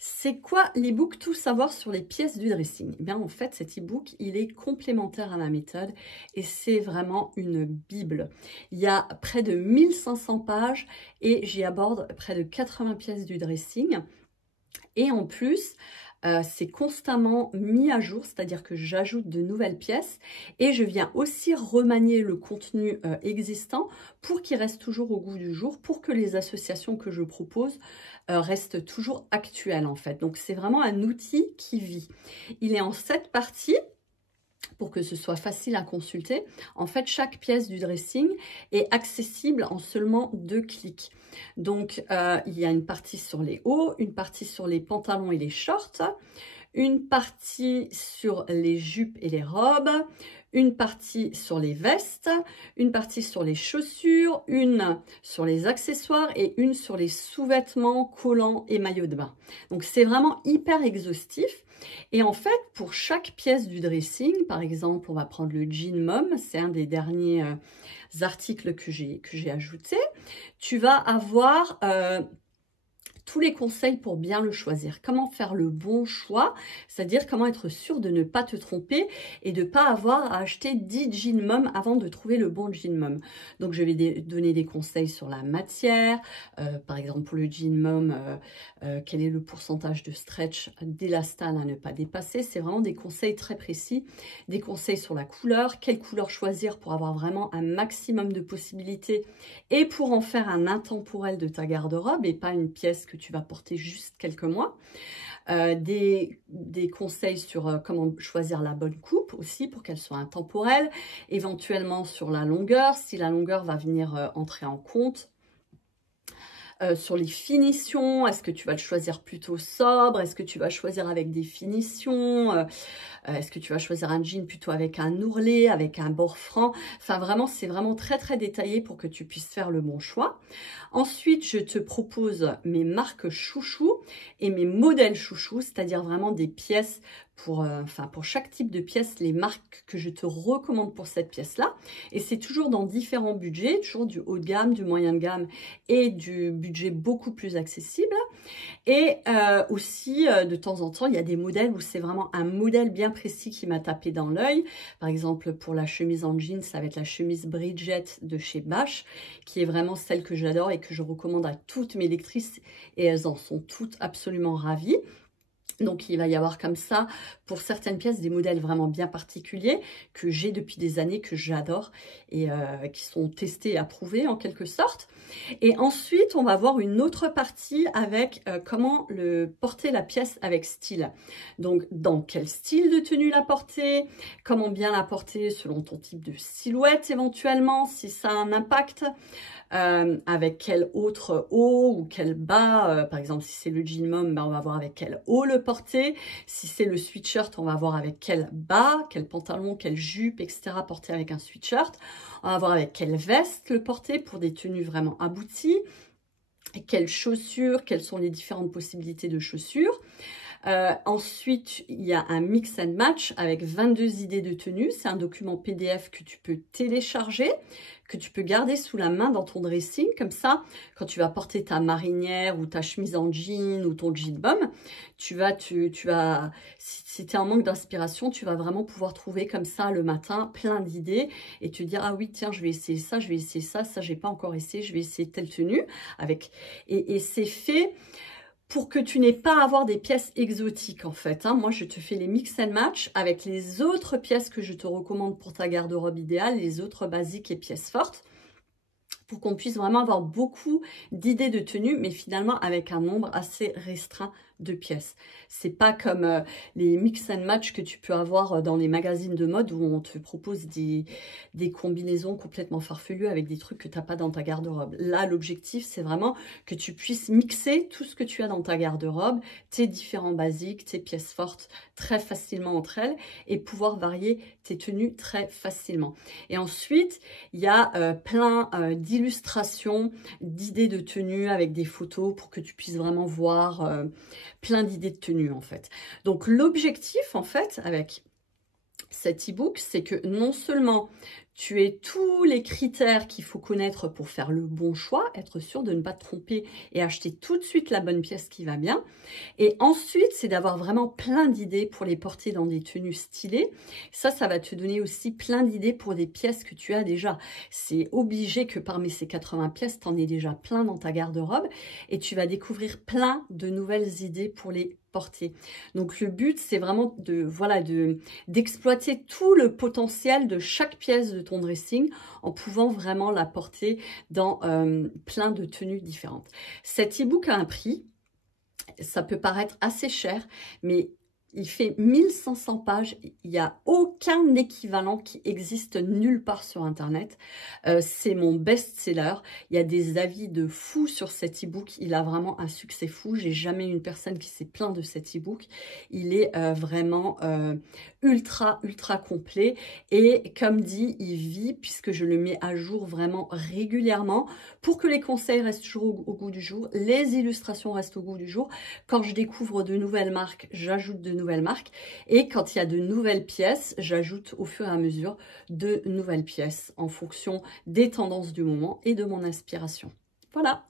C'est quoi l'e-book Tout savoir sur les pièces du dressing? Eh bien, en fait, cet e-book, il est complémentaire à ma méthode et c'est vraiment une bible. Il y a près de 1500 pages et j'y aborde près de 80 pièces du dressing. Et en plus, c'est constamment mis à jour, c'est-à-dire que j'ajoute de nouvelles pièces et je viens aussi remanier le contenu existant pour qu'il reste toujours au goût du jour, pour que les associations que je propose restent toujours actuelles en fait. Donc c'est vraiment un outil qui vit. Il est en 7 parties. Pour que ce soit facile à consulter. En fait, chaque pièce du dressing est accessible en seulement 2 clics. Donc, il y a une partie sur les hauts, une partie sur les pantalons et les shorts, une partie sur les jupes et les robes, une partie sur les vestes, une partie sur les chaussures, une sur les accessoires et une sur les sous-vêtements, collants et maillots de bain. Donc, c'est vraiment hyper exhaustif. Et en fait, pour chaque pièce du dressing, par exemple, on va prendre le jean mom, c'est un des derniers articles que j'ai ajouté, tu vas avoir tous les conseils pour bien le choisir. Comment faire le bon choix, c'est-à-dire comment être sûr de ne pas te tromper et de ne pas avoir à acheter 10 jeans mom avant de trouver le bon jean mom. Donc, je vais donner des conseils sur la matière. Par exemple, pour le jean mom, quel est le pourcentage de stretch d'élastane à ne pas dépasser. C'est vraiment des conseils très précis. Des conseils sur la couleur, quelle couleur choisir pour avoir vraiment un maximum de possibilités et pour en faire un intemporel de ta garde-robe et pas une pièce que tu vas porter juste quelques mois. Des conseils sur comment choisir la bonne coupe aussi pour qu'elle soit intemporelle, éventuellement sur la longueur, si la longueur va venir entrer en compte. Sur les finitions, est-ce que tu vas le choisir plutôt sobre? Est-ce que tu vas choisir avec des finitions? Est-ce que tu vas choisir un jean plutôt avec un ourlet, avec un bord franc? Enfin, vraiment, c'est vraiment très, très détaillé pour que tu puisses faire le bon choix. Ensuite, je te propose mes marques chouchou et mes modèles chouchou, c'est-à-dire vraiment des pièces pour chaque type de pièce, les marques que je te recommande pour cette pièce-là. Et c'est toujours dans différents budgets, toujours du haut de gamme, du moyen de gamme et du budget beaucoup plus accessible. Et aussi, de temps en temps, il y a des modèles où c'est vraiment un modèle bien précis qui m'a tapé dans l'œil. Par exemple, pour la chemise en jean, ça va être la chemise Bridget de chez Bash, qui est vraiment celle que j'adore et que je recommande à toutes mes lectrices. Et elles en sont toutes absolument ravies. Donc, il va y avoir comme ça, pour certaines pièces, des modèles vraiment bien particuliers que j'ai depuis des années, que j'adore et qui sont testés et approuvés en quelque sorte. Et ensuite, on va voir une autre partie avec comment porter la pièce avec style. Donc, dans quel style de tenue la porter, comment bien la porter selon ton type de silhouette éventuellement, si ça a un impact. Avec quel autre haut ou quel bas, par exemple si c'est le jean mom, ben, on va voir avec quel haut le porter, si c'est le sweatshirt on va voir avec quel bas, quel pantalon, quelle jupe, etc. porter avec un sweatshirt, on va voir avec quelle veste le porter pour des tenues vraiment abouties, et quelles chaussures, quelles sont les différentes possibilités de chaussures. Ensuite, il y a un mix and match avec 22 idées de tenues. C'est un document PDF que tu peux télécharger, que tu peux garder sous la main dans ton dressing. Comme ça, quand tu vas porter ta marinière ou ta chemise en jean ou ton jean bomb, tu vas, si tu es en manque d'inspiration, tu vas vraiment pouvoir trouver comme ça le matin plein d'idées et te dire, ah oui, tiens, je vais essayer ça, ça, j'ai pas encore essayé, je vais essayer telle tenue. Et c'est fait pour que tu n'aies pas à avoir des pièces exotiques en fait. Moi, je te fais les mix and match avec les autres pièces que je te recommande pour ta garde-robe idéale, les autres basiques et pièces fortes, pour qu'on puisse vraiment avoir beaucoup d'idées de tenues, mais finalement avec un nombre assez restreint de pièces. C'est pas comme les mix and match que tu peux avoir dans les magazines de mode où on te propose des combinaisons complètement farfelues avec des trucs que tu n'as pas dans ta garde-robe. Là, l'objectif, c'est vraiment que tu puisses mixer tout ce que tu as dans ta garde-robe, tes différents basiques, tes pièces fortes, très facilement entre elles et pouvoir varier tes tenues très facilement. Et ensuite, il y a plein d'illustrations, d'idées de tenues avec des photos pour que tu puisses vraiment voir plein d'idées de tenues en fait. Donc l'objectif en fait avec cet e-book, c'est que non seulement tu aies tous les critères qu'il faut connaître pour faire le bon choix, être sûr de ne pas te tromper et acheter tout de suite la bonne pièce qui va bien. Et ensuite, c'est d'avoir vraiment plein d'idées pour les porter dans des tenues stylées. Ça va te donner aussi plein d'idées pour des pièces que tu as déjà. C'est obligé que parmi ces 80 pièces, tu en aies déjà plein dans ta garde-robe et tu vas découvrir plein de nouvelles idées pour les porter. Donc le but, c'est vraiment d'exploiter tout le potentiel de chaque pièce de ton dressing en pouvant vraiment la porter dans plein de tenues différentes. Cet e-book a un prix, ça peut paraître assez cher, mais il fait 1500 pages, il n'y a aucun équivalent qui existe nulle part sur Internet. C'est mon best-seller, il y a des avis de fou sur cet e-book, il a vraiment un succès fou. J'ai jamais eu une personne qui s'est plaint de cet e-book. Il est vraiment ultra complet et comme dit, il vit puisque je le mets à jour vraiment régulièrement pour que les conseils restent toujours au goût du jour, les illustrations restent au goût du jour. Quand je découvre de nouvelles marques, j'ajoute de nouvelles marques et quand il y a de nouvelles pièces, j'ajoute au fur et à mesure de nouvelles pièces en fonction des tendances du moment et de mon inspiration. Voilà.